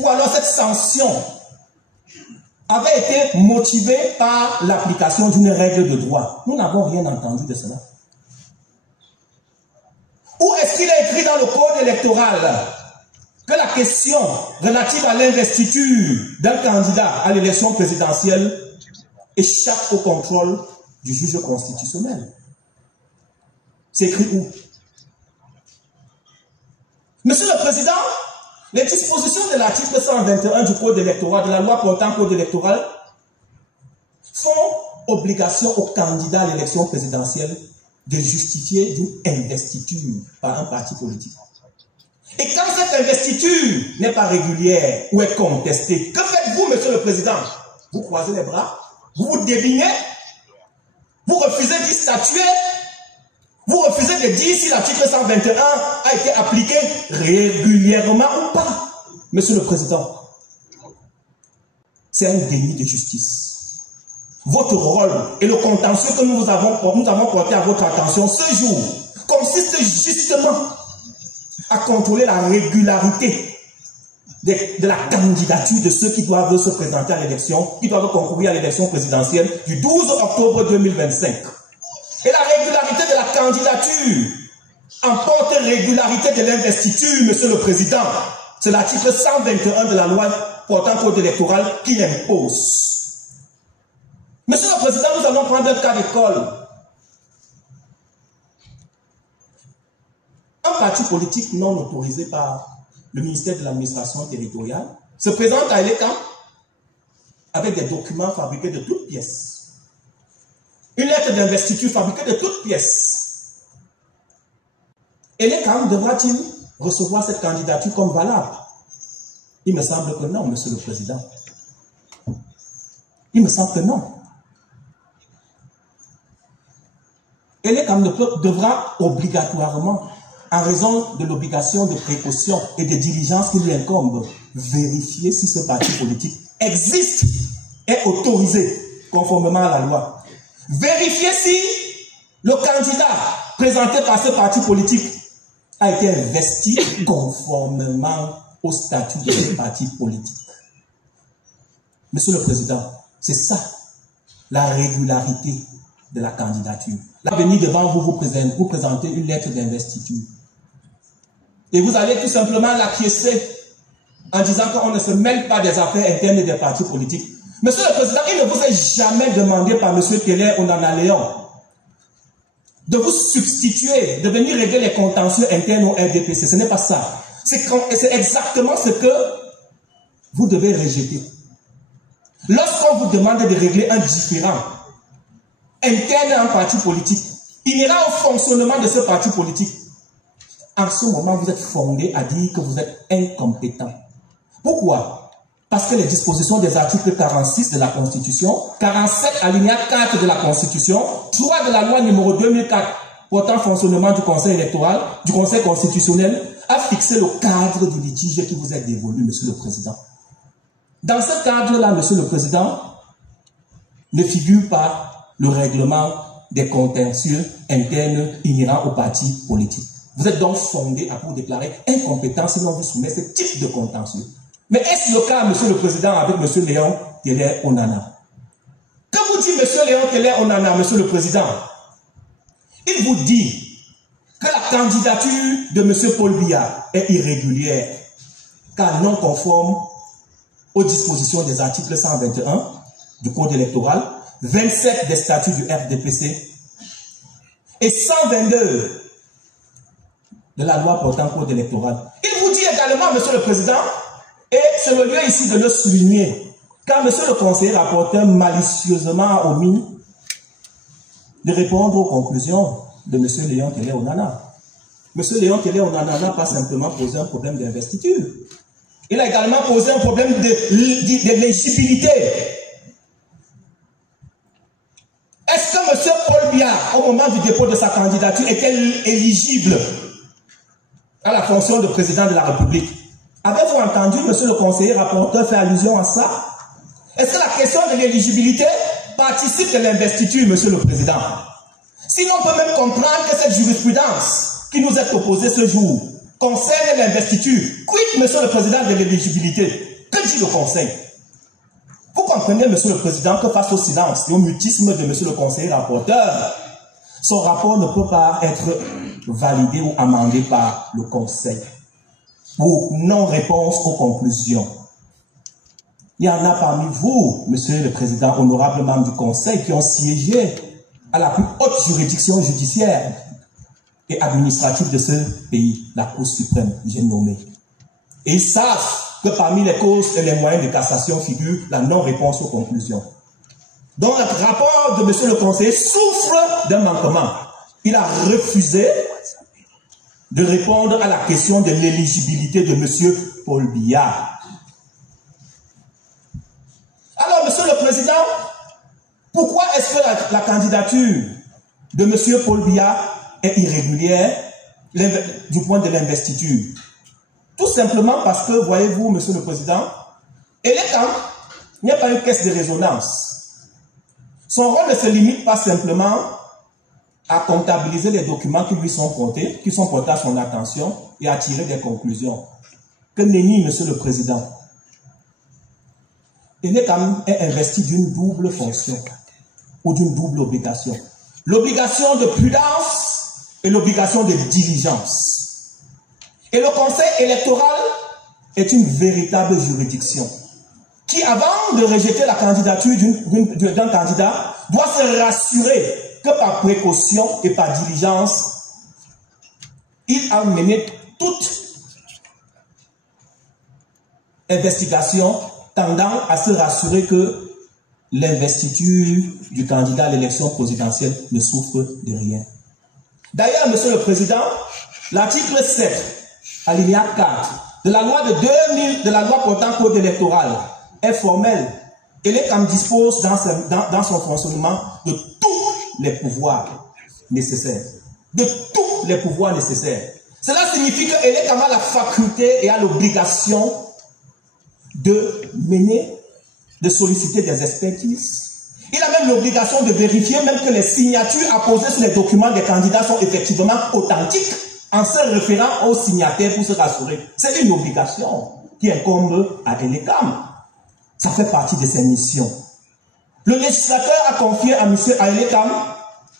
ou alors cette sanction avait été motivée par l'application d'une règle de droit. Nous n'avons rien entendu de cela. Ou est-ce qu'il est écrit dans le code électoral que la question relative à l'investiture d'un candidat à l'élection présidentielle échappe au contrôle du juge constitutionnel? C'est écrit où? Monsieur le Président, les dispositions de l'article 121 du Code électoral, de la loi portant Code électoral, font obligation aux candidats à l'élection présidentielle de justifier d'une investiture par un parti politique. Et quand cette investiture n'est pas régulière ou est contestée, que faites-vous, Monsieur le Président? Vous croisez les bras, vous vous débignez, vous refusez d'y statuer, vous refusez de dire si l'article 121 a été appliqué régulièrement ou pas. Monsieur le Président, c'est un déni de justice. Votre rôle et le contentieux que nous avons porté à votre attention ce jour consiste justement à contrôler la régularité de la candidature de ceux qui doivent se présenter à l'élection, qui doivent concourir à l'élection présidentielle du 12 octobre 2025. Et la régularité de la candidature emporte régularité de l'investiture, Monsieur le Président. C'est l'article 121 de la loi portant Code électoral qui l'impose. Monsieur le Président, nous allons prendre un cas d'école. Un parti politique non autorisé par le ministère de l'administration territoriale se présente à l'ECAM avec des documents fabriqués de toutes pièces. Une lettre d'investiture fabriquée de toutes pièces. Et l'ECAM devra-t-il recevoir cette candidature comme valable? Il me semble que non, Monsieur le Président. Il me semble que non. Et l'ECAM devra obligatoirement, en raison de l'obligation de précaution et de diligence qui lui incombe, vérifier si ce parti politique existe, est autorisé conformément à la loi. Vérifier si le candidat présenté par ce parti politique a été investi conformément au statut de ce parti politique. Monsieur le Président, c'est ça, la régularité de la candidature. Là, venir devant vous, vous présenter une lettre d'investiture. Et vous allez tout simplement l'acquiescer en disant qu'on ne se mêle pas des affaires internes des partis politiques. Monsieur le Président, il ne vous est jamais demandé par M. Keller Onana Léon de vous substituer, de venir régler les contentieux internes au RDPC. Ce n'est pas ça. C'est exactement ce que vous devez rejeter. Lorsqu'on vous demande de régler un différend interne à un parti politique, il ira au fonctionnement de ce parti politique. En ce moment, vous êtes fondé à dire que vous êtes incompétent. Pourquoi? Parce que les dispositions des articles 46 de la Constitution, 47 alinéa 4 de la Constitution, 3 de la loi numéro 2004 portant fonctionnement du Conseil électoral, du Conseil constitutionnel, a fixé le cadre du litige qui vous est dévolu, Monsieur le Président. Dans ce cadre-là, Monsieur le Président, ne figure pas le règlement des contentieux internes inhérents au parti politique. Vous êtes donc fondé à vous déclarer incompétent si l'on vous soumet ce type de contentieux. Mais est-ce le cas, Monsieur le Président, avec M. Léon Keller Onana? Que vous dit M. Léon Keller Onana, Monsieur le Président? Il vous dit que la candidature de M. Paul Biya est irrégulière, car non conforme aux dispositions des articles 121 du Code électoral, 27 des statuts du RDPC et 122 de la loi portant Code électoral. Il vous dit également, Monsieur le Président, et c'est le lieu ici de le souligner, car Monsieur le conseiller rapporteur malicieusement a omis de répondre aux conclusions de M. Léon Keller Onana. M. Léon Keller Onana n'a pas simplement posé un problème d'investiture. Il a également posé un problème de légibilité. Est-ce que M. Paul Biya, au moment du dépôt de sa candidature, était éligible à la fonction de président de la République? Avez-vous entendu, Monsieur le conseiller rapporteur, faire allusion à ça? Est-ce que la question de l'éligibilité participe de l'investiture, Monsieur le Président? Sinon, on peut même comprendre que cette jurisprudence qui nous est opposée ce jour concerne l'investiture. Quid, Monsieur le Président, de l'éligibilité? Que dit le Conseil? Vous comprenez, Monsieur le Président, que face au silence et au mutisme de Monsieur le Conseiller rapporteur, son rapport ne peut pas être validé ou amendé par le Conseil pour non-réponse aux conclusions. Il y en a parmi vous, Monsieur le Président, honorables membres du Conseil, qui ont siégé à la plus haute juridiction judiciaire et administrative de ce pays, la Cour suprême, j'ai nommé. Et ils savent que parmi les causes et les moyens de cassation figure la non-réponse aux conclusions. Donc, le rapport de Monsieur le Conseiller souffre d'un manquement. Il a refusé de répondre à la question de l'éligibilité de Monsieur Paul Biya. Alors, Monsieur le Président, pourquoi est-ce que la candidature de Monsieur Paul Biya est irrégulière du point de l'investiture? Tout simplement parce que, voyez-vous, Monsieur le Président, il n'y a pas une caisse de résonance. Son rôle ne se limite pas simplement à comptabiliser les documents qui lui sont portés, qui sont portés à son attention et à tirer des conclusions. Que nenni, Monsieur le Président. Elekam est investi d'une double fonction ou d'une double obligation. L'obligation de prudence et l'obligation de diligence. Et le Conseil électoral est une véritable juridiction qui, avant de rejeter la candidature d'un candidat, doit se rassurer que par précaution et par diligence, il a mené toute investigation tendant à se rassurer que l'investiture du candidat à l'élection présidentielle ne souffre de rien. D'ailleurs, Monsieur le Président, l'article 7, alinéa 4, de la loi de 2000, de la loi portant code électoral, est formel. Et l'État dispose dans son fonctionnement de tous les pouvoirs nécessaires. De tous les pouvoirs nécessaires. Cela signifie que l'État a la faculté et a l'obligation de mener, de solliciter des expertises. Il a même l'obligation de vérifier même que les signatures apposées sur les documents des candidats sont effectivement authentiques en se référant aux signataires pour se rassurer. C'est une obligation qui incombe à Elekam. Ça fait partie de ses missions. Le législateur a confié à M. Elekam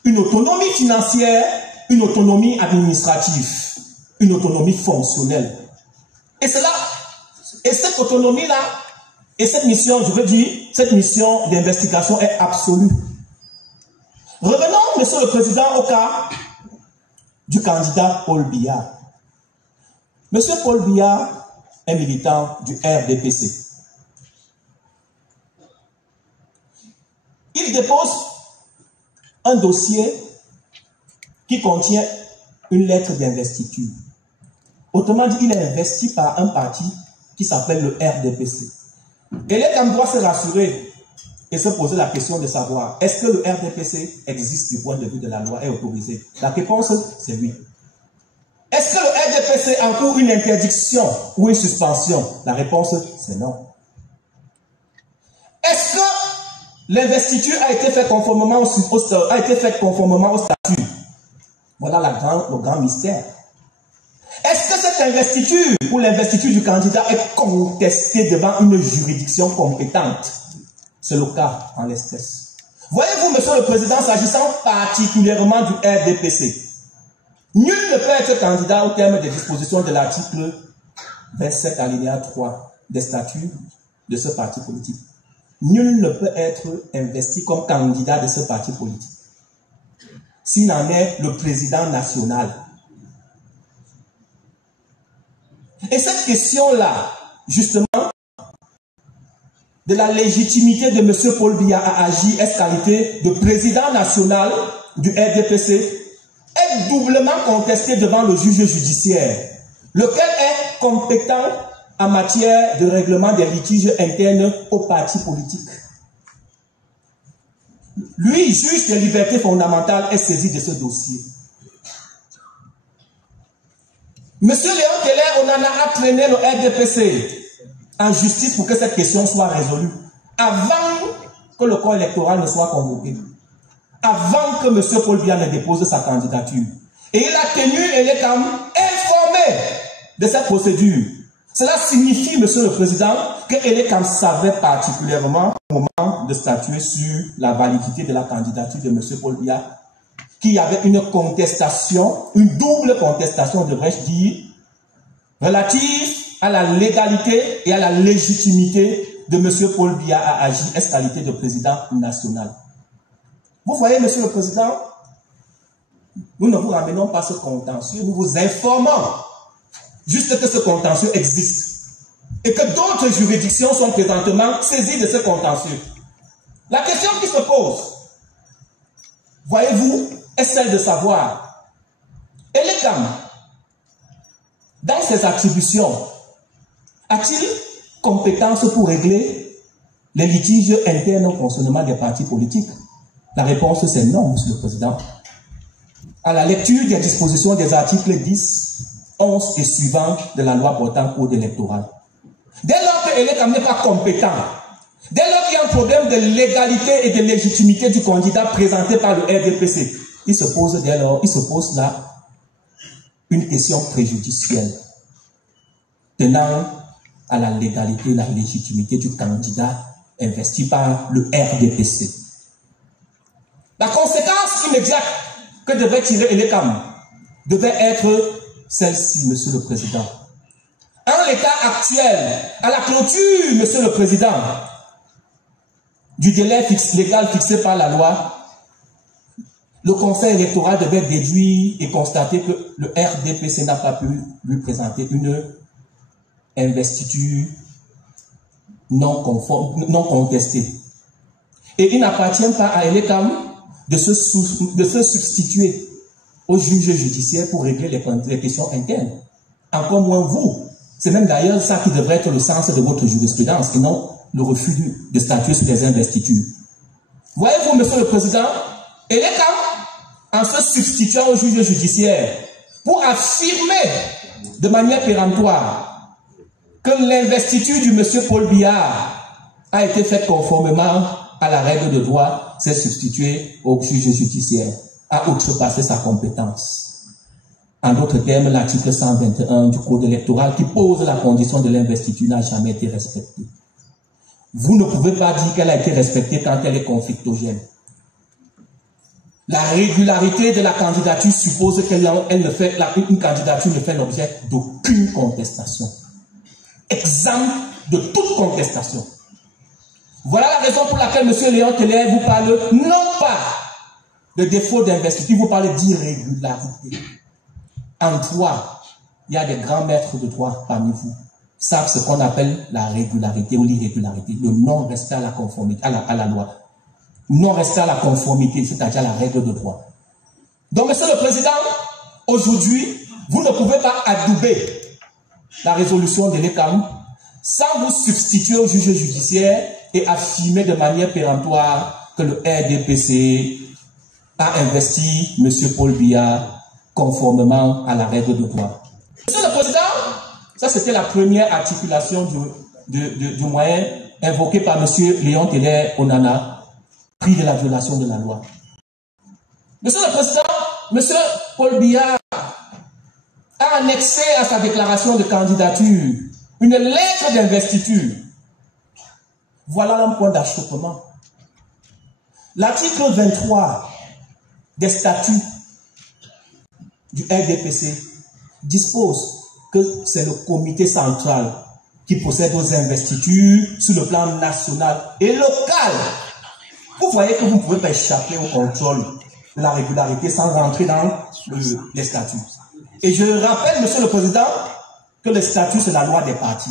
une autonomie financière, une autonomie administrative, une autonomie fonctionnelle. Et cette autonomie-là, et cette mission, je veux dire, cette mission d'investigation est absolue. Revenons, Monsieur le Président, au cas du candidat Paul Biya. Monsieur Paul Biya est militant du RDPC. Il dépose un dossier qui contient une lettre d'investiture. Autrement dit, il est investi par un parti qui s'appelle le RDPC. Et l'État doit se rassurer et se poser la question de savoir, est-ce que le RDPC existe du point de vue de la loi, est autorisé? La réponse, c'est oui. Est-ce que le RDPC encourt une interdiction ou une suspension? La réponse, c'est non. Est-ce que l'investiture a été faite conformément au statut? Voilà le grand mystère. Est-ce que cette investiture ou l'investiture du candidat est contestée devant une juridiction compétente? C'est le cas en l'espèce. Voyez-vous, Monsieur le Président, s'agissant particulièrement du RDPC, nul ne peut être candidat au terme des dispositions de l'article 27 alinéa 3 des statuts de ce parti politique. Nul ne peut être investi comme candidat de ce parti politique s'il en est le président national. Et cette question-là, justement, de la légitimité de M. Paul Biya à agir en qualité de président national du RDPC est doublement contestée devant le juge judiciaire, lequel est compétent en matière de règlement des litiges internes aux partis politiques. Lui, juge des libertés fondamentales, est saisi de ce dossier. Monsieur Léon Keller Onana a traîné le RDPC en justice pour que cette question soit résolue, avant que le corps électoral ne soit convoqué, avant que M. Paul Biya ne dépose sa candidature. Et il a tenu Elekam informé de cette procédure. Cela signifie, Monsieur le Président, que Elekam savait particulièrement au moment de statuer sur la validité de la candidature de M. Paul Biya, qu'il y avait une contestation, une double contestation, devrais-je dire, relative à la légalité et à la légitimité de M. Paul Biya à agir en qualité de président national. Vous voyez, Monsieur le Président, nous ne vous ramenons pas ce contentieux, nous vous informons juste que ce contentieux existe et que d'autres juridictions sont présentement saisies de ce contentieux. La question qui se pose, voyez-vous, est celle de savoir, Elekam, dans ses attributions, a-t-il compétence pour régler les litiges internes au fonctionnement des partis politiques? La réponse c'est non, Monsieur le Président. À la lecture des dispositions des articles 10, 11 et suivants de la loi portant code électoral. Dès lors que Elekam n'est pas compétent, dès lors qu'il y a un problème de légalité et de légitimité du candidat présenté par le RDPC, il se pose là une question préjudicielle tenant à la légalité et la légitimité du candidat investi par le RDPC. La conséquence immédiate que devait tirer Elekam devait être celle-ci, Monsieur le Président. En l'état actuel, à la clôture, Monsieur le Président, du délai légal fixé par la loi, le Conseil électoral devait déduire et constater que le RDPC n'a pas pu lui présenter une investiture non conforme, non contestée. Et il n'appartient pas à Elekam de se substituer au juge judiciaire pour régler les questions internes. Encore moins vous. C'est même d'ailleurs ça qui devrait être le sens de votre jurisprudence et non le refus de statuer sur les investitures. Voyez-vous, Monsieur le Président, Elekam, en se substituant au juge judiciaire pour affirmer de manière péremptoire que l'investiture du Monsieur Paul Biya a été faite conformément à la règle de droit, s'est substitué au juge judiciaire, a outrepassé sa compétence. En d'autres termes, l'article 121 du Code électoral qui pose la condition de l'investiture n'a jamais été respectée. Vous ne pouvez pas dire qu'elle a été respectée quand elle est conflictogène. La régularité de la candidature suppose qu'une candidature ne fait l'objet d'aucune contestation. Exempt de toute contestation. Voilà la raison pour laquelle M. Léon Teller vous parle non pas de défaut d'investiture, il vous parle d'irrégularité. En droit, il y a des grands maîtres de droit parmi vous, savent ce qu'on appelle la régularité ou l'irrégularité, le non-respect à la conformité, à la loi. Non-respect à la conformité, c'est-à-dire à la règle de droit. Donc, Monsieur le Président, aujourd'hui, vous ne pouvez pas adouber la résolution de l'Écam sans vous substituer au juge judiciaire et affirmer de manière péremptoire que le RDPC a investi M. Paul Biya conformément à la règle de droit. Monsieur le Président, ça c'était la première articulation du moyen invoqué par M. Léon Teller Onana, pris de la violation de la loi. Monsieur le Président, M. Paul Biya a annexé à sa déclaration de candidature une lettre d'investiture. Voilà un point d'achoppement. L'article 23 des statuts du RDPC dispose que c'est le comité central qui procède aux investitures sur le plan national et local. Vous voyez que vous ne pouvez pas échapper au contrôle de la régularité sans rentrer dans les statuts. Et je rappelle, Monsieur le Président, que les statuts, c'est la loi des partis.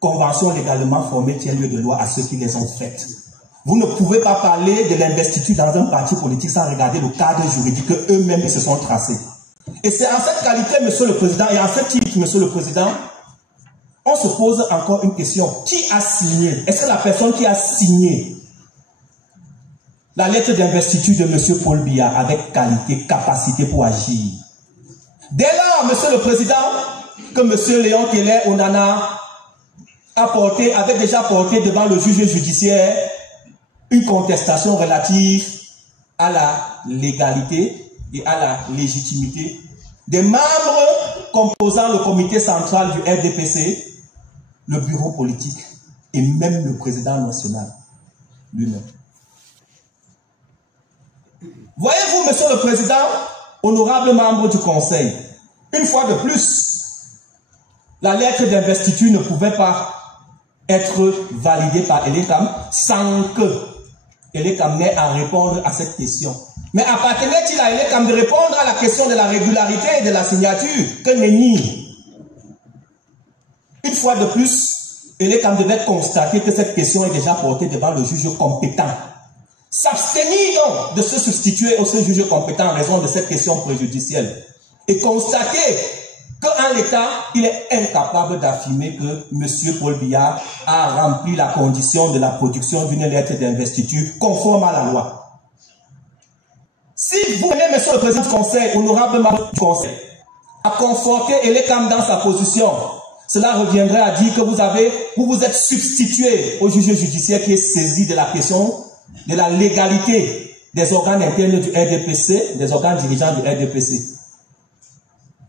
Convention légalement formée tient lieu de loi à ceux qui les ont faites. Vous ne pouvez pas parler de l'investiture dans un parti politique sans regarder le cadre juridique qu'eux-mêmes se sont tracés. Et c'est en cette qualité, Monsieur le Président, et en ce titre, Monsieur le Président, on se pose encore une question. Qui a signé? Est-ce que la personne qui a signé la lettre d'investiture de M. Paul Biya avec qualité, capacité pour agir? Dès lors, Monsieur le Président, que M. Léon Teller Onana avait déjà porté devant le juge judiciaire une contestation relative à la légalité et à la légitimité des membres composant le comité central du RDPC, le bureau politique et même le président national lui-même. Voyez-vous, monsieur le président, honorable membre du conseil, une fois de plus, la lettre d'investiture ne pouvait pas être validée par Elekam sans que Elekam n'ait à répondre à cette question. Mais appartenait-il à Elekam de répondre à la question de la régularité et de la signature que nenni? Une fois de plus, Elekam devait constater que cette question est déjà portée devant le juge compétent. S'abstenir donc de se substituer au seul juge compétent en raison de cette question préjudicielle. Et constater qu'en l'état, il est incapable d'affirmer que M. Paul Biya a rempli la condition de la production d'une lettre d'investiture conforme à la loi. Si vous venez, monsieur le président du conseil, honorable membre du conseil, à conforter Elekam dans sa position, cela reviendrait à dire que vous vous êtes substitué au juge judiciaire qui est saisi de la question de la légalité des organes internes du RDPC, des organes dirigeants du RDPC.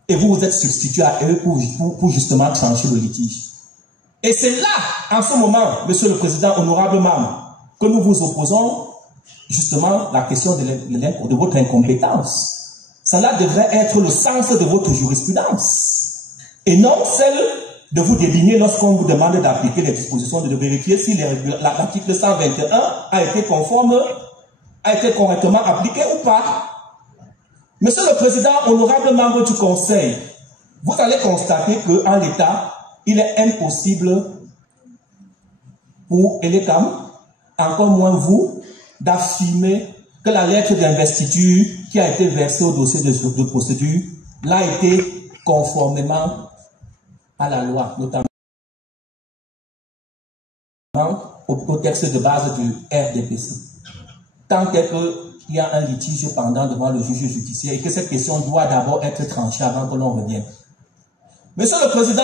Et vous vous êtes substitué à eux pour justement trancher le litige. Et c'est là, en ce moment, monsieur le président, honorable membre, que nous vous opposons justement la question de votre incompétence. Cela devrait être le sens de votre jurisprudence. Et non celle de vous déligner lorsqu'on vous demande d'appliquer les dispositions, de vérifier si l'article 121 a été conforme, a été correctement appliqué ou pas. Monsieur le président, honorable membre du conseil, vous allez constater qu'en l'état, il est impossible pour Elekam, encore moins vous, d'affirmer que la lettre d'investiture qui a été versée au dossier de procédure l'a été conformément à la loi, notamment au texte de base du RDPC. Tant qu'il y a un litige pendant devant le juge judiciaire et que cette question doit d'abord être tranchée avant que l'on revienne. Monsieur le président,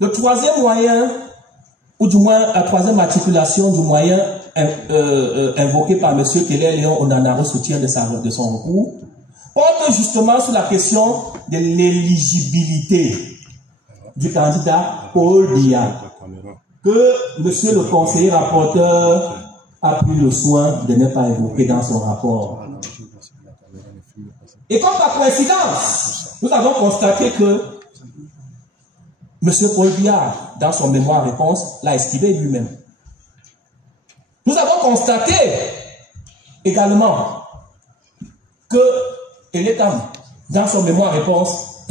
le troisième moyen, ou du moins la troisième articulation du moyen invoqué par M. Kélé Léon Onanaro soutien de son recours, porte justement sur la question de l'éligibilité du candidat Paul Biya, que monsieur le conseiller rapporteur a pris le soin de ne pas évoquer dans son rapport. Et comme par coïncidence, nous avons constaté que monsieur Paul Biya, dans son mémoire-réponse, l'a esquivé lui-même. Nous avons constaté également que Elekam, dans son mémoire-réponse,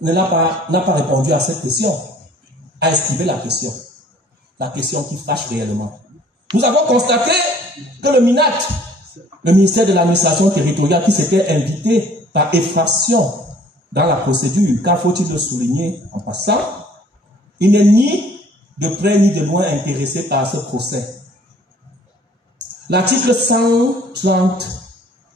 n'a pas répondu à cette question, a esquivé la question qui fâche réellement. Nous avons constaté que le MINAT, le ministère de l'administration territoriale, qui s'était invité par effraction dans la procédure, car faut-il le souligner en passant, il n'est ni de près ni de loin intéressé par ce procès. L'article 130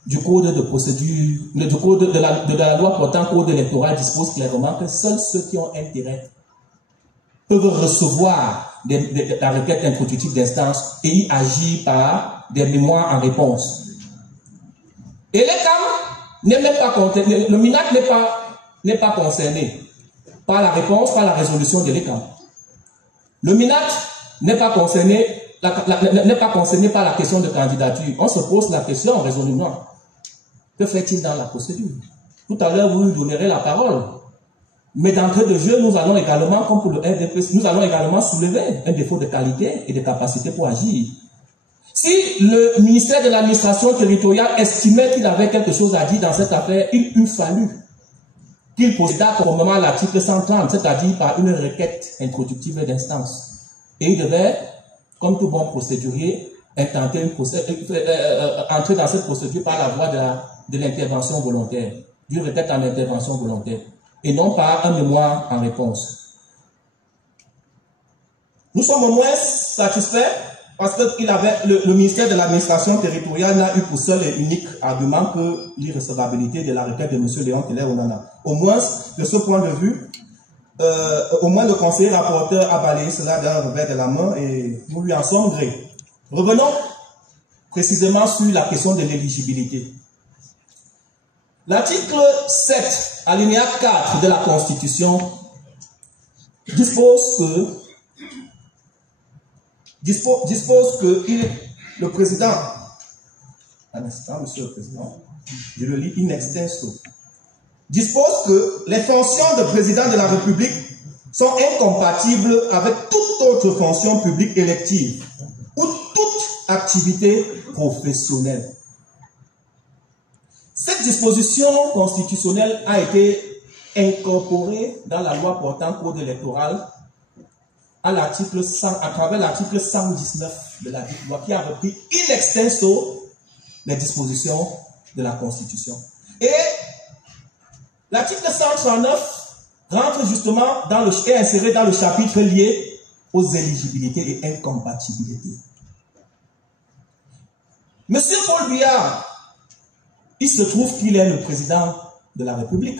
du code de procédure, de la loi portant code électoral dispose clairement que seuls ceux qui ont intérêt peuvent recevoir la requête introductive d'instance et y agir par des mémoires en réponse. Et l'État n'est même pas concerné, le MINAC n'est pas concerné par la réponse, par la résolution de l'État. Le MINAC n'est pas concerné par la question de candidature. On se pose la question résolument. Que fait-il dans la procédure? Tout à l'heure, vous lui donnerez la parole. Mais d'entrée de jeu, nous allons également, comme pour le RDPC, nous allons également soulever un défaut de qualité et de capacité pour agir. Si le ministère de l'administration territoriale estimait qu'il avait quelque chose à dire dans cette affaire, il eût fallu qu'il procédât conformément à l'article 130, c'est-à-dire par une requête introductive d'instance. Et il devait, comme tout bon procédurier, entrer dans cette procédure par la voie de l'intervention volontaire, d'une requête en intervention volontaire, et non par un mémoire en réponse. Nous sommes au moins satisfaits parce que le ministère de l'administration territoriale n'a eu pour seul et unique argument que l'irrecevabilité de la requête de M. Léon Kélé Onana. Au moins, de ce point de vue, au moins le conseiller rapporteur a balayé cela d'un revers de la main et nous lui en sommes gré. Revenons précisément sur la question de l'éligibilité. L'article 7, alinéa 4 de la Constitution dispose que le président, un instant, monsieur le président, je le lis in extenso, dispose que les fonctions de président de la République sont incompatibles avec toute autre fonction publique élective ou toute activité professionnelle. Cette disposition constitutionnelle a été incorporée dans la loi portant code électoral à travers l'article 119 de la loi qui a repris in extenso les dispositions de la Constitution. Et l'article 139 rentre justement est inséré dans le chapitre lié aux éligibilités et incompatibilités. Monsieur Paul Biya, il se trouve qu'il est le président de la République.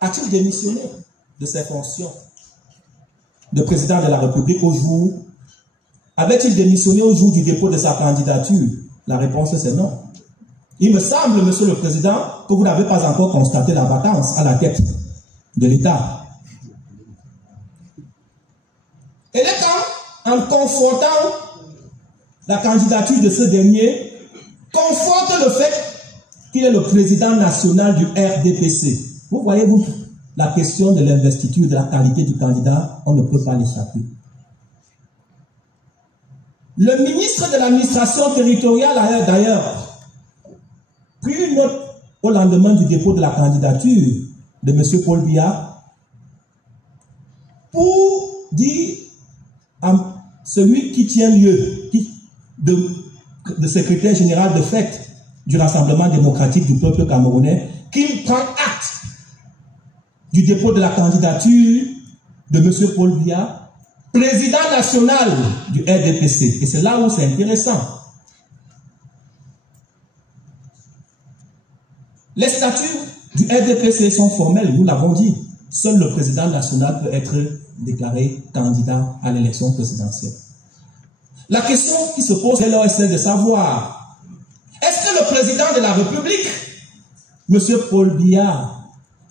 A-t-il démissionné de ses fonctions de président de la République au jour? Avait-il démissionné au jour du dépôt de sa candidature? La réponse c'est non. Il me semble, monsieur le président, que vous n'avez pas encore constaté la vacance à la tête de l'État. Et là, quand, en confortant la candidature de ce dernier, conforte le fait qu'il est le président national du RDPC. Vous voyez-vous, la question de l'investiture, de la qualité du candidat, on ne peut pas l'échapper. Le ministre de l'administration territoriale a d'ailleurs pris une note au lendemain du dépôt de la candidature de M. Paul Biya pour dire à celui qui tient lieu de secrétaire général de fait du Rassemblement démocratique du peuple camerounais qu'il prend acte du dépôt de la candidature de M. Paul Biya, président national du RDPC. Et c'est là où c'est intéressant. Les statuts du RDPC sont formels, nous l'avons dit. Seul le président national peut être déclaré candidat à l'élection présidentielle. La question qui se pose est celle de savoir, est-ce que le président de la République, M. Paul Biya,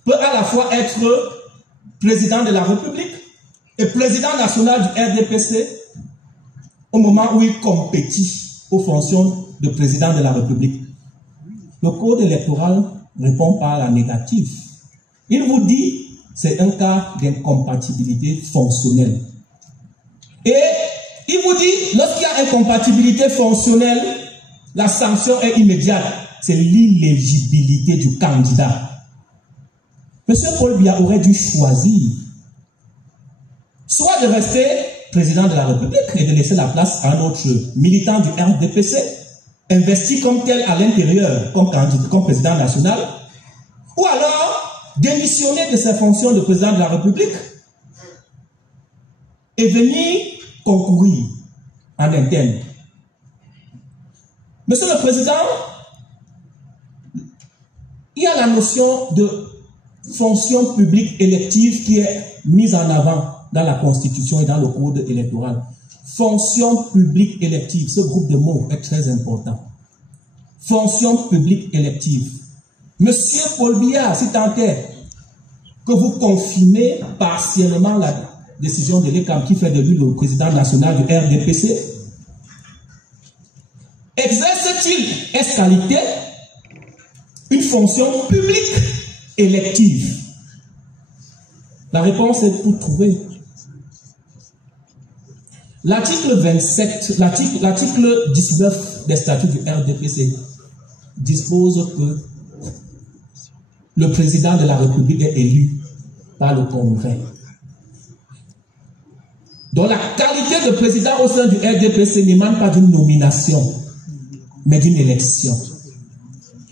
peut à la fois être président de la République et président national du RDPC au moment où il compétit aux fonctions de président de la République? Le code électoral répond par la négative. Il vous dit c'est un cas d'incompatibilité fonctionnelle. Et il vous dit, lorsqu'il y a incompatibilité fonctionnelle, la sanction est immédiate. C'est l'inéligibilité du candidat. Monsieur Paul Biya aurait dû choisir soit de rester président de la République et de laisser la place à un autre militant du RDPC, investi comme tel à l'intérieur, comme président national, ou alors démissionner de ses fonctions de président de la République et venir concourir en interne. Monsieur le Président, il y a la notion de fonction publique élective qui est mise en avant dans la Constitution et dans le code électoral. Fonction publique élective, ce groupe de mots est très important. Fonction publique élective. Monsieur Paul Biya, si tant est que vous confirmez partiellement la décision de l'ECAM qui fait de lui le président national du RDPC, exerce-t-il, est-ce qualité, une fonction publique élective? La réponse est toute trouvée. L'article 27, l'article 19 des statuts du RDPC dispose que le président de la République est élu par le Congrès. Donc la qualité de président au sein du RDPC n'émane pas d'une nomination, mais d'une élection.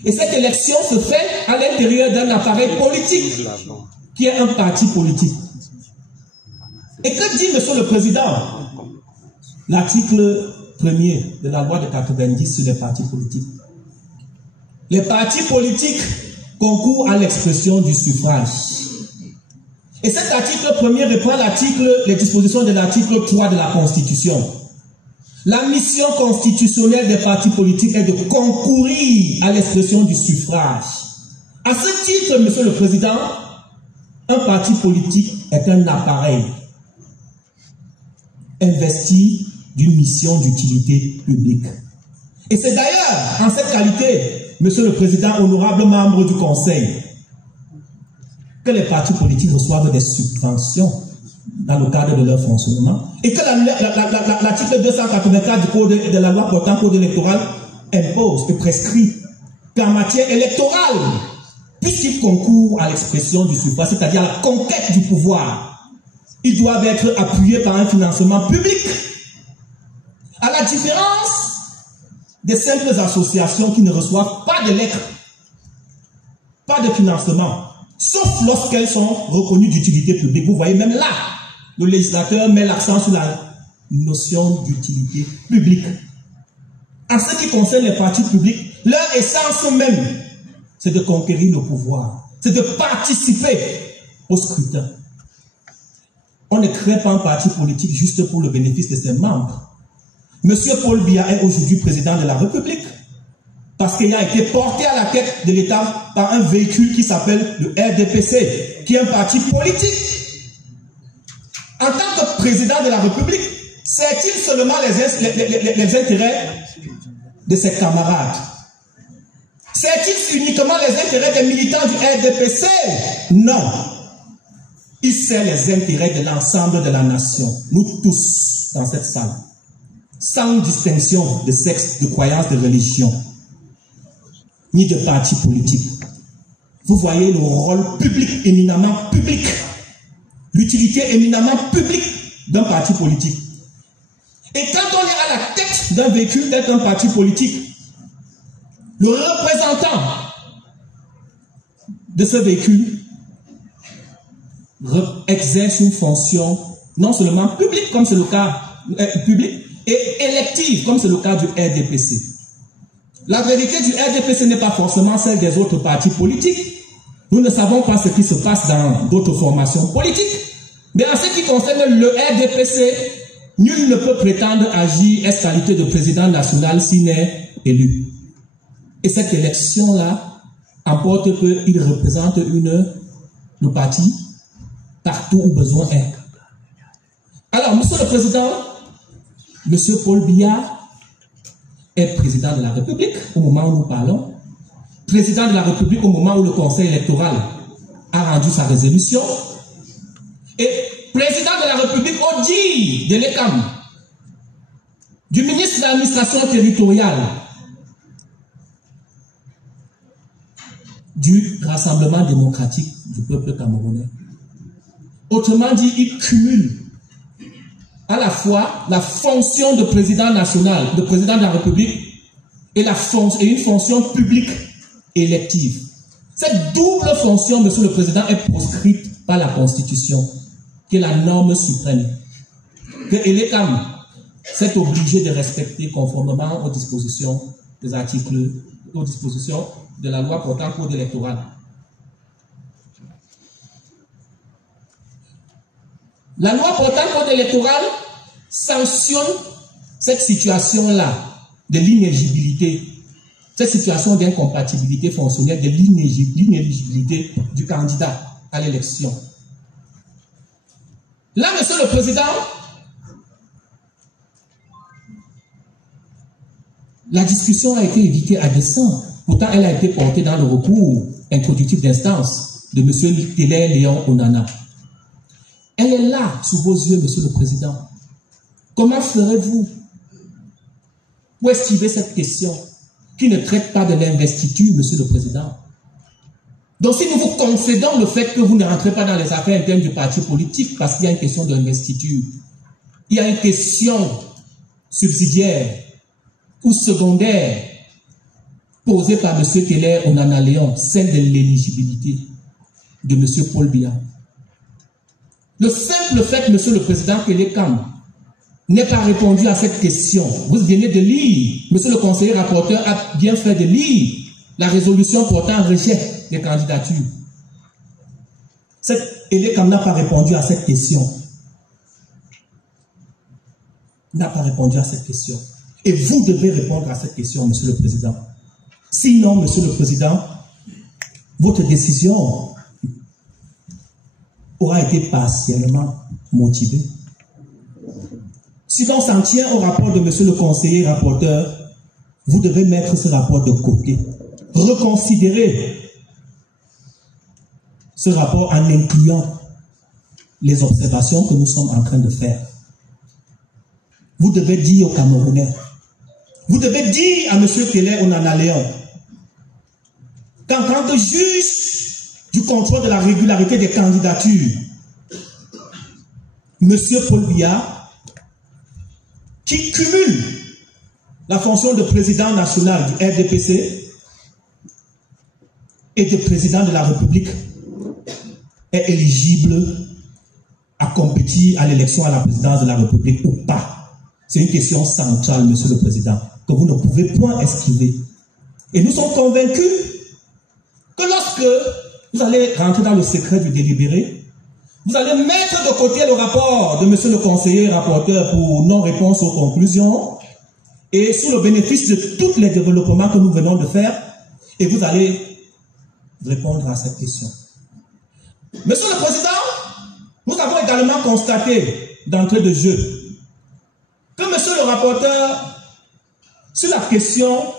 Et cette élection se fait à l'intérieur d'un appareil politique, qui est un parti politique. Et que dit Monsieur le Président? L'article 1er de la loi de 90 sur les partis politiques. Les partis politiques concourent à l'expression du suffrage. Et cet article 1er reprend les dispositions de l'article 3 de la Constitution. La mission constitutionnelle des partis politiques est de concourir à l'expression du suffrage. À ce titre, Monsieur le Président, un parti politique est un appareil investi d'une mission d'utilité publique. Et c'est d'ailleurs en cette qualité, Monsieur le Président, honorable membre du Conseil, que les partis politiques reçoivent des subventions dans le cadre de leur fonctionnement et que l'article 284 du Code de la loi portant Code électoral impose et prescrit qu'en matière électorale, puisqu'ils concourent à l'expression du suffrage, c'est-à-dire à la conquête du pouvoir, ils doivent être appuyés par un financement public. À la différence des simples associations qui ne reçoivent pas de lettres, pas de financement, sauf lorsqu'elles sont reconnues d'utilité publique. Vous voyez, même là, le législateur met l'accent sur la notion d'utilité publique. En ce qui concerne les partis publics, leur essence même, c'est de conquérir le pouvoir, c'est de participer au scrutin. On ne crée pas un parti politique juste pour le bénéfice de ses membres. Monsieur Paul Biya est aujourd'hui président de la République parce qu'il a été porté à la tête de l'État par un véhicule qui s'appelle le RDPC, qui est un parti politique. En tant que président de la République, sert-il seulement les intérêts de ses camarades? Sert-il uniquement les intérêts des militants du RDPC? Non. Il sert les intérêts de l'ensemble de la nation, nous tous dans cette salle, sans distinction de sexe, de croyance, de religion, ni de parti politique. Vous voyez le rôle public, éminemment public, l'utilité éminemment publique d'un parti politique. Et quand on est à la tête d'un véhicule d'être un parti politique, le représentant de ce véhicule exerce une fonction non seulement publique, comme c'est le cas public, et élective, comme c'est le cas du RDPC. La vérité du RDPC n'est pas forcément celle des autres partis politiques. Nous ne savons pas ce qui se passe dans d'autres formations politiques. Mais en ce qui concerne le RDPC, nul ne peut prétendre agir en qualité de président national s'il n'est élu. Et cette élection-là emporte qu'il représente le parti partout où besoin est. Alors, Monsieur le Président, Monsieur Paul Biya est président de la République au moment où nous parlons, président de la République au moment où le Conseil électoral a rendu sa résolution, et président de la République au dire de l'ECAM, du ministre de l'administration territoriale, du Rassemblement démocratique du peuple camerounais. Autrement dit, il cumule à la fois la fonction de président national, de président de la République, et une fonction publique élective. Cette double fonction, Monsieur le Président, est proscrite par la Constitution, qui est la norme suprême, que l'État s'est obligé de respecter conformément aux dispositions des articles, aux dispositions de la loi portant code électoral. La loi portant code électoral sanctionne cette situation-là de l'inéligibilité, cette situation d'incompatibilité fonctionnelle, de l'inéligibilité du candidat à l'élection. Là, Monsieur le Président, la discussion a été évitée à dessein. Pourtant, elle a été portée dans le recours introductif d'instance de M. Télé Léon Onana. Elle est là, sous vos yeux, Monsieur le Président. Comment ferez-vous pour esquiver cette question qui ne traite pas de l'investiture, Monsieur le Président? Donc, si nous vous concédons le fait que vous ne rentrez pas dans les affaires internes du parti politique parce qu'il y a une question d'investiture, il y a une question subsidiaire ou secondaire posée par M. Keller Onana Léon, celle de l'éligibilité de M. Paul Biya. Le simple fait, Monsieur le Président, que l'ECAM n'ait pas répondu à cette question, vous venez de lire, Monsieur le conseiller rapporteur a bien fait de lire la résolution portant rejet des candidatures. L'ECAM n'a pas répondu à cette question. n'a pas répondu à cette question. Et vous devez répondre à cette question, Monsieur le Président. Sinon, Monsieur le Président, votre décision aura été partiellement motivée. Si l'on s'en tient au rapport de Monsieur le conseiller rapporteur, vous devez mettre ce rapport de côté. Reconsidérer ce rapport en incluant les observations que nous sommes en train de faire. Vous devez dire aux Camerounais, vous devez dire à M. Télé Onana Léon qu'en tant que juge du contrôle de la régularité des candidatures, M. Paul Biya, qui cumule la fonction de président national du RDPC et de président de la République, est éligible à compétir à l'élection à la présidence de la République ou pas. C'est une question centrale, Monsieur le Président, que vous ne pouvez point esquiver. Et nous sommes convaincus que lorsque vous allez rentrer dans le secret du délibéré, vous allez mettre de côté le rapport de Monsieur le conseiller rapporteur pour non-réponse aux conclusions et sous le bénéfice de tous les développements que nous venons de faire, et vous allez répondre à cette question. Monsieur le Président, nous avons également constaté d'entrée de jeu que Monsieur le rapporteur, sur la question,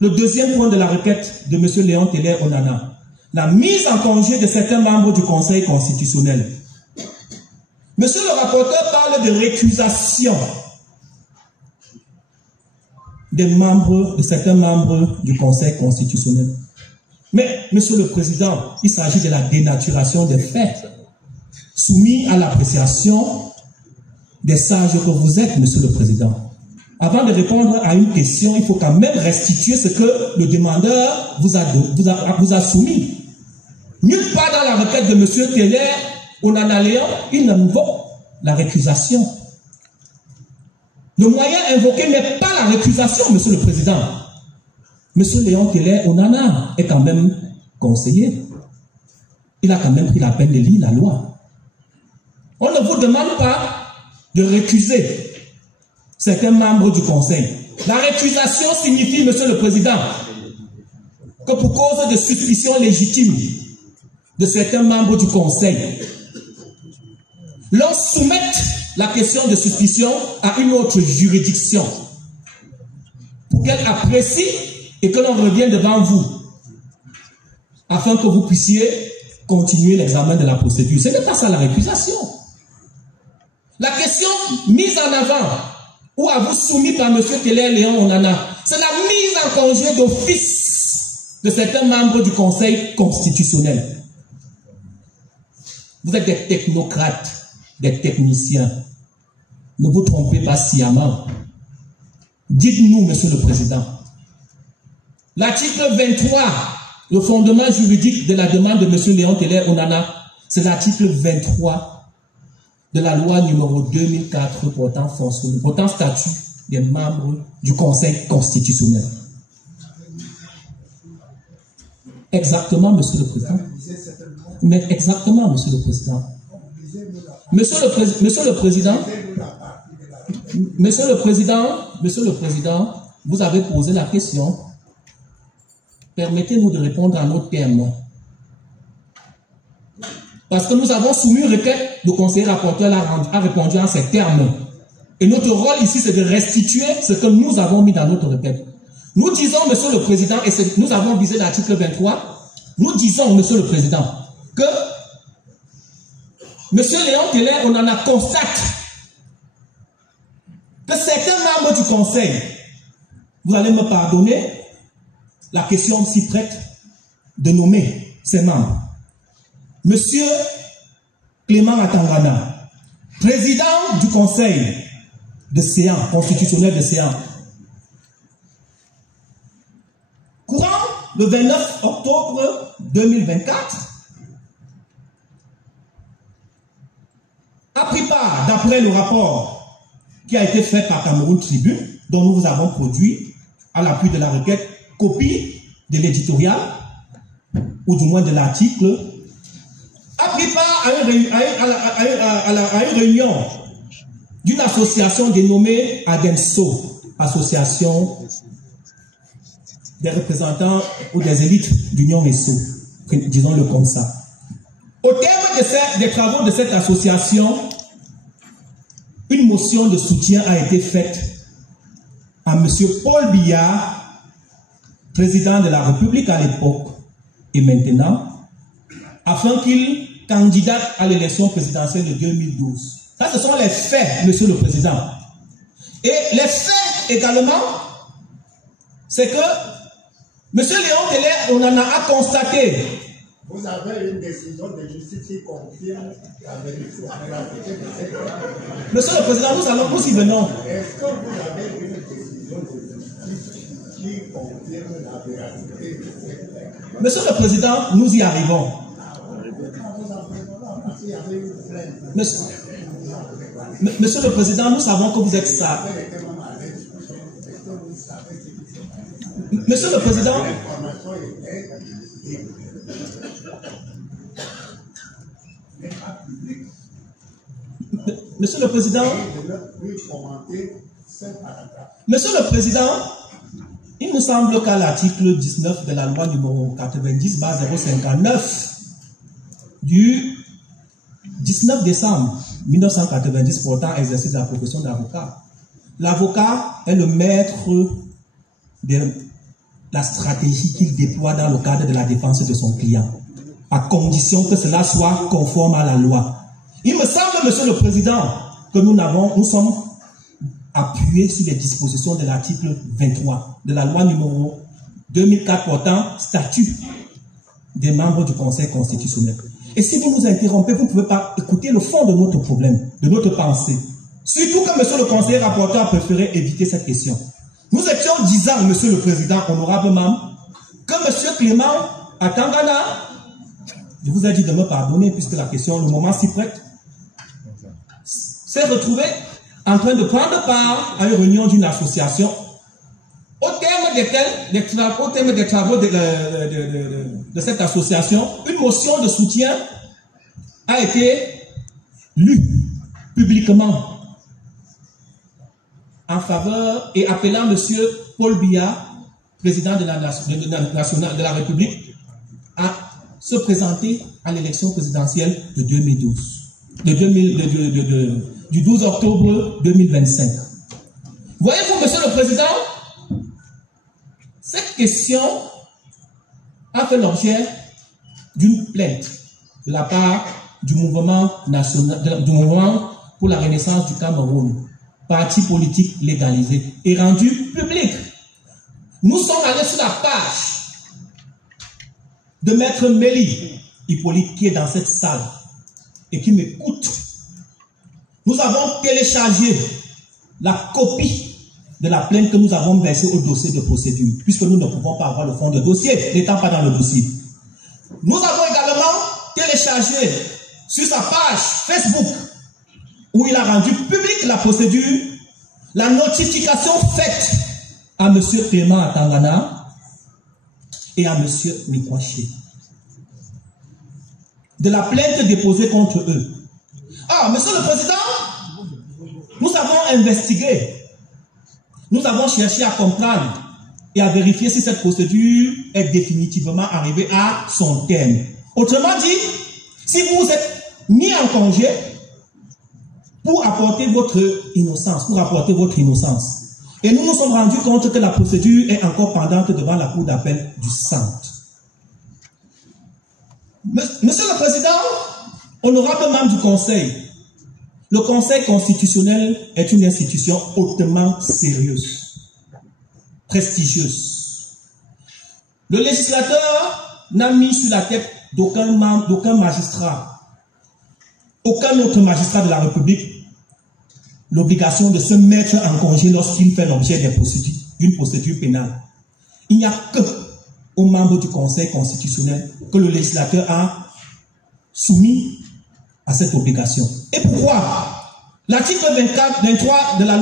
le deuxième point de la requête de Monsieur Léon Télé Onana, la mise en congé de certains membres du Conseil constitutionnel. Monsieur le rapporteur parle de récusation de certains membres du Conseil constitutionnel. Mais, Monsieur le Président, il s'agit de la dénaturation des faits, soumis à l'appréciation des sages que vous êtes, Monsieur le Président. Avant de répondre à une question, il faut quand même restituer ce que le demandeur vous a soumis. Nulle part dans la requête de M. Télé Onana Léon, il n'invoque la récusation. Le moyen invoqué n'est pas la récusation, Monsieur le Président. M. Léon Télé Onana est quand même conseiller. Il a quand même pris la peine de lire la loi. On ne vous demande pas de récuser certains membres du Conseil. La récusation signifie, Monsieur le Président, que pour cause de suspicion légitime de certains membres du Conseil, l'on soumette la question de suspicion à une autre juridiction pour qu'elle apprécie et que l'on revienne devant vous afin que vous puissiez continuer l'examen de la procédure. Ce n'est pas ça la récusation. La question mise en avant ou à vous soumis par M. Télé Léon Onana, c'est la mise en congé d'office de certains membres du Conseil constitutionnel. Vous êtes des technocrates, des techniciens. Ne vous trompez pas sciemment. Dites-nous, Monsieur le Président, l'article 23, le fondement juridique de la demande de M. Léon Télé Onana, c'est l'article 23 de la loi numéro 2004 portant statut des membres du Conseil constitutionnel. Exactement, Monsieur le Président. Mais exactement, Monsieur le Président. Monsieur le Président, vous avez posé la question. Permettez-nous de répondre à nos termes. Parce que nous avons soumis une requête, le conseiller rapporteur a répondu en ces termes. Et notre rôle ici, c'est de restituer ce que nous avons mis dans notre requête. Nous disons, Monsieur le Président, et nous avons visé l'article 23, nous disons, Monsieur le Président, que M. Léon Télé, on en a constaté que certains membres du Conseil, vous allez me pardonner, la question s'y prête de nommer ces membres. Monsieur Clément Atangana, président du Conseil de séance, constitutionnel de séance. Courant le 29 octobre 2024, a pris part, d'après le rapport qui a été fait par Cameroun Tribune, dont nous vous avons produit, à l'appui de la requête, copie de l'éditorial, ou du moins de l'article, a pris part à une réunion d'une association dénommée ADENSO, Association des représentants ou des élites d'Union ESSO, disons-le comme ça. Au terme des travaux de cette association, une motion de soutien a été faite à M. Paul Biya, président de la République à l'époque et maintenant, afin qu'il candidate à l'élection présidentielle de 2012. Ça, ce sont les faits, Monsieur le Président. Et les faits également, c'est que M. Léon Teller, on en a constaté. Vous avez une décision de justice qui confirme la vérité de cette loi. Monsieur le Président, nous y venons. Est-ce que vous avez une décision de justice qui confirme la vérité de cette loi? Monsieur le Président, nous y arrivons. Monsieur le Président, nous savons que vous êtes ça. Monsieur le Président, Monsieur le Président, Monsieur le Président, il me semble qu'à l'article 19 de la loi numéro 90/059 du 19 décembre 1990 portant exercice de la profession d'avocat, l'avocat est le maître de la stratégie qu'il déploie dans le cadre de la défense de son client, à condition que cela soit conforme à la loi. Il me semble, Monsieur le Président, que nous sommes appuyés sur les dispositions de l'article 23 de la loi numéro 2004 portant statut des membres du Conseil constitutionnel. Et si vous nous interrompez, vous ne pouvez pas écouter le fond de notre problème, de notre pensée. Surtout que Monsieur le conseiller rapporteur a préféré éviter cette question. Nous étions disant, Monsieur le Président, honorable membre, que Monsieur Clément Atangana, je vous ai dit de me pardonner puisque la question, le moment s'y prête, s'est retrouvé en train de prendre part à une réunion d'une association au terme des travaux de cette association, une motion de soutien a été lue publiquement en faveur et appelant M. Paul Biya, président de la République, à se présenter à l'élection présidentielle de 2012, du 12 octobre 2025. Voyez-vous, Monsieur le Président, cette question a fait l'objet d'une plainte de la part du mouvement national, du mouvement pour la renaissance du Cameroun, parti politique légalisé, et rendue publique. Nous sommes allés sur la page de Maître Mélie Hippolyte, qui est dans cette salle et qui m'écoute. Nous avons téléchargé la copie de la plainte que nous avons versée au dossier de procédure, puisque nous ne pouvons pas avoir le fond de dossier, n'étant pas dans le dossier. Nous avons également téléchargé sur sa page Facebook, où il a rendu publique la procédure, la notification faite à M. Clément Atangana et à M. Mikwaché de la plainte déposée contre eux. Ah, Monsieur le Président, nous avons investigué, nous avons cherché à comprendre et à vérifier si cette procédure est définitivement arrivée à son terme. Autrement dit, si vous êtes mis en congé pour apporter votre innocence, Et nous nous sommes rendus compte que la procédure est encore pendante devant la Cour d'appel du Centre. Monsieur le Président, honorable membre du Conseil, le Conseil constitutionnel est une institution hautement sérieuse, prestigieuse. Le législateur n'a mis sur la tête d'aucun magistrat, aucun autre magistrat de la République, l'obligation de se mettre en congé lorsqu'il fait l'objet d'une procédure pénale. Il n'y a que aux membres du Conseil constitutionnel que le législateur a soumis à cette obligation. Et pourquoi? L'article 23 de la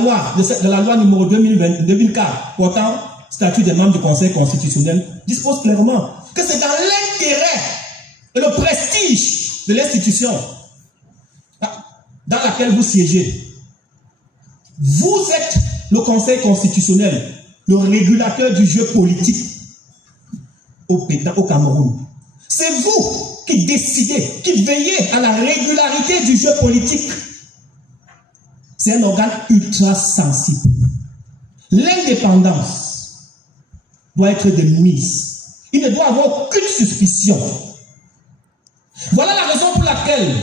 loi numéro 2004 portant statut des membres du Conseil constitutionnel dispose clairement que c'est dans l'intérêt et le prestige de l'institution dans laquelle vous siégez Vous êtes le Conseil constitutionnel, le régulateur du jeu politique au Cameroun. C'est vous qui décidez, qui veillez à la régularité du jeu politique. C'est un organe ultra sensible. L'indépendance doit être de mise. Il ne doit avoir aucune suspicion. Voilà la raison pour laquelle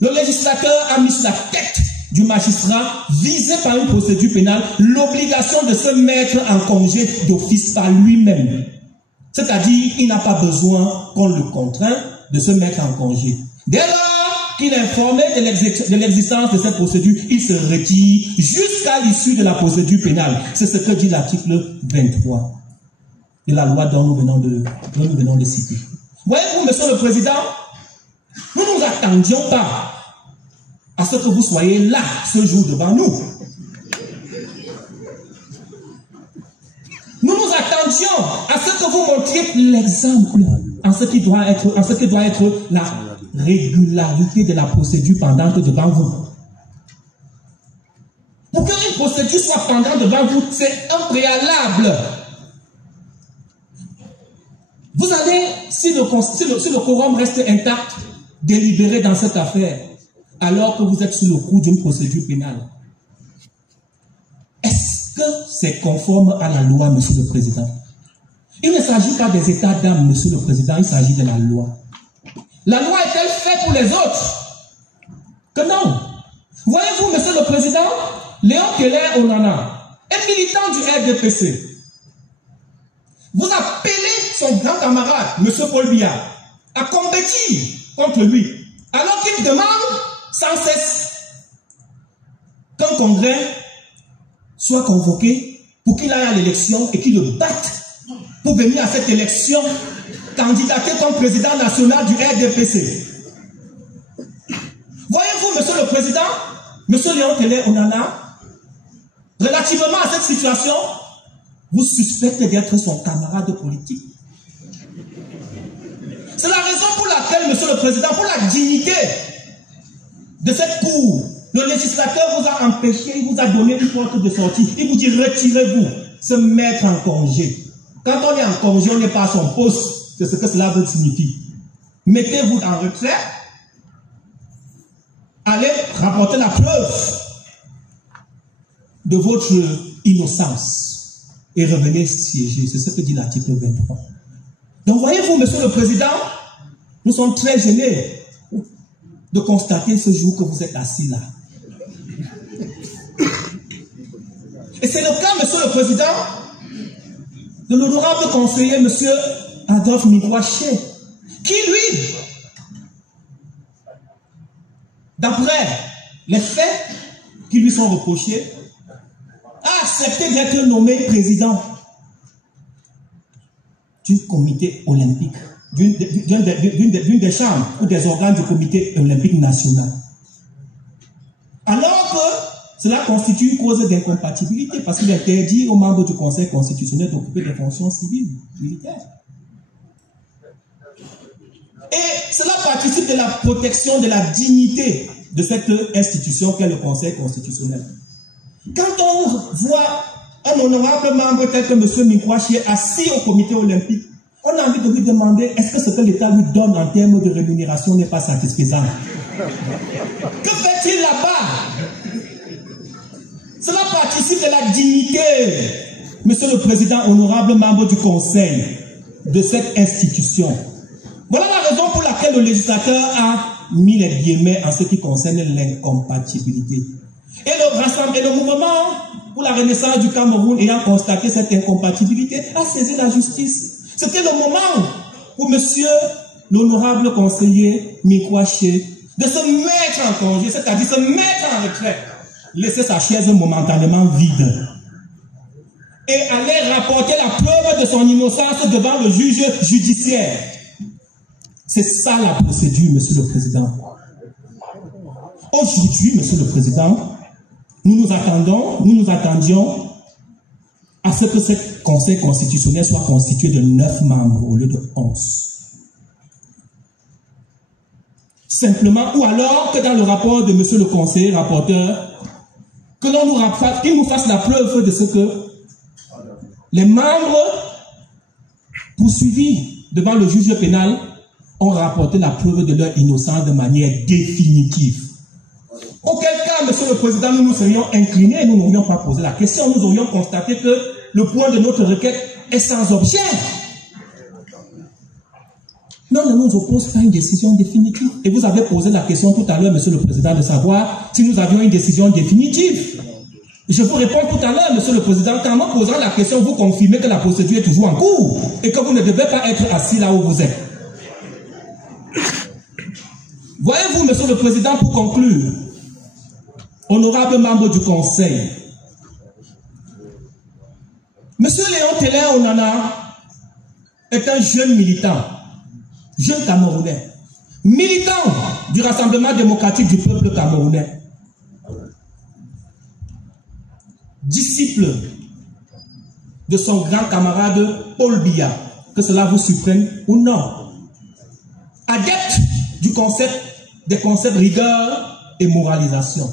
le législateur a mis sur la tête du magistrat visé par une procédure pénale l'obligation de se mettre en congé d'office par lui-même. C'est-à-dire, il n'a pas besoin qu'on le contraigne de se mettre en congé. Dès lors qu'il est informé de l'existence de cette procédure, il se retire jusqu'à l'issue de la procédure pénale. C'est ce que dit l'article 23 de la loi dont nous venons de citer. Voyez-vous, Monsieur le Président, nous ne nous attendions pas à ce que vous soyez là ce jour devant nous. Nous nous attendions à ce que vous montriez l'exemple en ce qui doit être la régularité de la procédure pendante devant vous. Pour qu'une procédure soit pendante devant vous, c'est un préalable. Vous allez, si le quorum reste intact, délibérer dans cette affaire, alors que vous êtes sous le coup d'une procédure pénale. Est-ce que c'est conforme à la loi, Monsieur le Président? Il ne s'agit pas des états d'âme, Monsieur le Président, il s'agit de la loi. La loi est-elle faite pour les autres? Que non. Voyez-vous, Monsieur le Président, Léon Keller Onana est militant du RDPC. Vous appelez son grand camarade, Monsieur Paul Biya, à compétir contre lui, alors qu'il demande sans cesse qu'un congrès soit convoqué pour qu'il aille à l'élection et qu'il le batte pour venir à cette élection candidater comme président national du RDPC. Voyez-vous, Monsieur le Président, Monsieur Léon Keller Onana, relativement à cette situation, vous suspectez d'être son camarade politique. C'est la raison pour laquelle, Monsieur le Président, pour la dignité de cette cour, le législateur vous a empêché, il vous a donné une porte de sortie. Il vous dit retirez-vous, se mettre en congé. Quand on est en congé, on n'est pas à son poste. C'est ce que cela veut signifier. Mettez-vous en retrait, allez rapporter la preuve de votre innocence et revenez siéger. C'est ce que dit l'article 23. Donc voyez-vous, Monsieur le Président, nous sommes très gênés de constater ce jour que vous êtes assis là. Et c'est le cas, Monsieur le Président, de l'honorable conseiller, Monsieur Adolphe Mingwaché, qui lui, d'après les faits qui lui sont reprochés, a accepté d'être nommé président du comité olympique, d'une des chambres ou des organes du comité olympique national. Alors que cela constitue une cause d'incompatibilité parce qu'il est interdit aux membres du Conseil constitutionnel d'occuper des fonctions civiles, militaires. Et cela participe de la protection de la dignité de cette institution qu'est le Conseil constitutionnel. Quand on voit un honorable membre tel que M. Mingwaché assis au comité olympique, on a envie de lui demander est-ce que ce que l'État lui donne en termes de rémunération n'est pas satisfaisant? Que fait-il là-bas? Cela participe de la dignité, Monsieur le Président, honorable membre du Conseil, de cette institution. Voilà la raison pour laquelle le législateur a mis les guillemets en ce qui concerne l'incompatibilité. Et le mouvement pour la renaissance du Cameroun, ayant constaté cette incompatibilité, a saisi la justice. C'était le moment pour monsieur l'honorable conseiller Mingwaché de se mettre en congé, c'est-à-dire se mettre en retrait, laisser sa chaise momentanément vide et aller rapporter la preuve de son innocence devant le juge judiciaire. C'est ça la procédure, Monsieur le Président. Aujourd'hui, Monsieur le Président, nous nous attendions à ce que ce Conseil constitutionnel soit constitué de 9 membres au lieu de 11. Simplement, ou alors que dans le rapport de Monsieur le conseiller rapporteur, que l'on nous rapporte, qu'il nous fasse la preuve de ce que les membres poursuivis devant le juge pénal ont rapporté la preuve de leur innocence de manière définitive. Auquel cas, Monsieur le Président, nous nous serions inclinés et nous n'aurions pas posé la question. Nous aurions constaté que le point de notre requête est sans objet. Non, on ne nous oppose pas une décision définitive. Et vous avez posé la question tout à l'heure, Monsieur le Président, de savoir si nous avions une décision définitive. Je vous réponds tout à l'heure, Monsieur le Président, qu'en me posant la question, vous confirmez que la procédure est toujours en cours et que vous ne devez pas être assis là où vous êtes. Voyez-vous, Monsieur le Président, pour conclure, honorable membre du Conseil, Monsieur Léon Teller Onana est un jeune militant, jeune Camerounais, militant du Rassemblement démocratique du peuple camerounais, disciple de son grand camarade Paul Biya, que cela vous surprenne ou non, adepte des concepts rigueur et moralisation.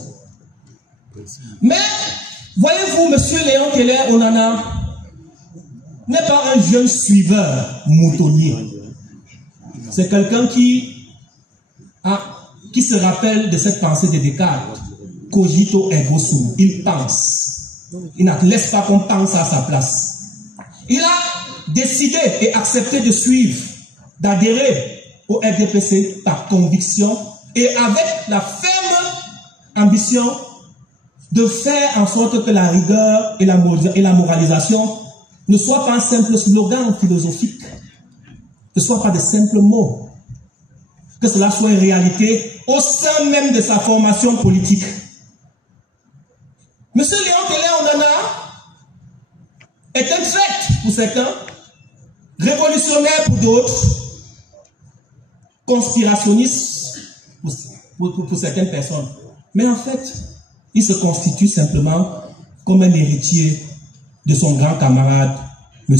Mais, voyez-vous, Monsieur Léon Teller Onana n'est pas un jeune suiveur moutonnier. C'est quelqu'un qui se rappelle de cette pensée de Descartes, cogito ergo sum. Il pense. Il ne laisse pas qu'on pense à sa place. Il a décidé et accepté de suivre, d'adhérer au RDPC par conviction et avec la ferme ambition de faire en sorte que la rigueur et la moralisation ne soient pas un simple slogan philosophique, ne soient pas de simples mots, que cela soit une réalité au sein même de sa formation politique. Monsieur Léon Teller Onana est un traître pour certains, révolutionnaire pour d'autres, conspirationniste pour certaines personnes. Mais en fait, il se constitue simplement comme un héritier de son grand camarade, M.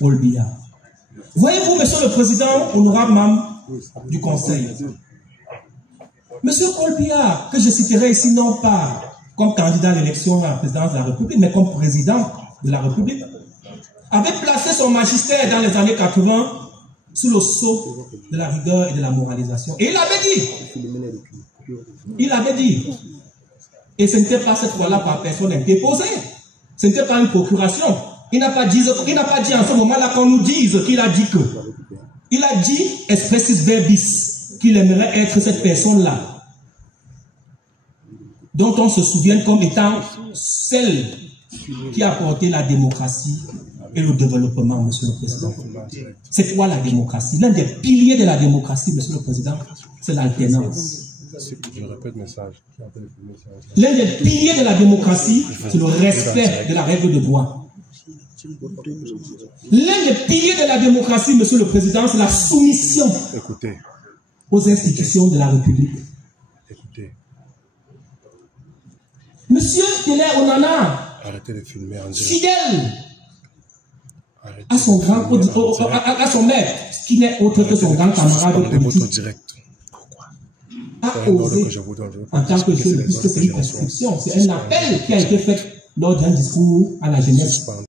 Paul Biya. Voyez-vous, Monsieur le Président, honorable membre du Conseil, M. Paul Biya, que je citerai ici non pas comme candidat à l'élection à la présidence de la République, mais comme président de la République, avait placé son magistère dans les années 80 sous le sceau de la rigueur et de la moralisation. Et il avait dit, et ce n'était pas cette fois-là par personne interposée, ce n'était pas une procuration. Il n'a pas dit en ce moment-là qu'on nous dise qu'il a dit que. Il a dit, expressis verbis, qu'il aimerait être cette personne-là, dont on se souvient comme étant celle qui a apporté la démocratie et le développement, Monsieur le Président. C'est quoi la démocratie? L'un des piliers de la démocratie, Monsieur le Président, c'est l'alternance. Je répète le message. L'un des piliers de la démocratie, c'est le respect de la règle de droit. L'un des piliers de la démocratie, Monsieur le Président, c'est la soumission aux institutions de la République. Monsieur Teller Onana, fidèle à son grand, à son maître, qui n'est autre que son grand camarade politique, a osé, en tant que jeune, puisque c'est une prescription, c'est un appel qui a été fait lors d'un discours à la jeunesse.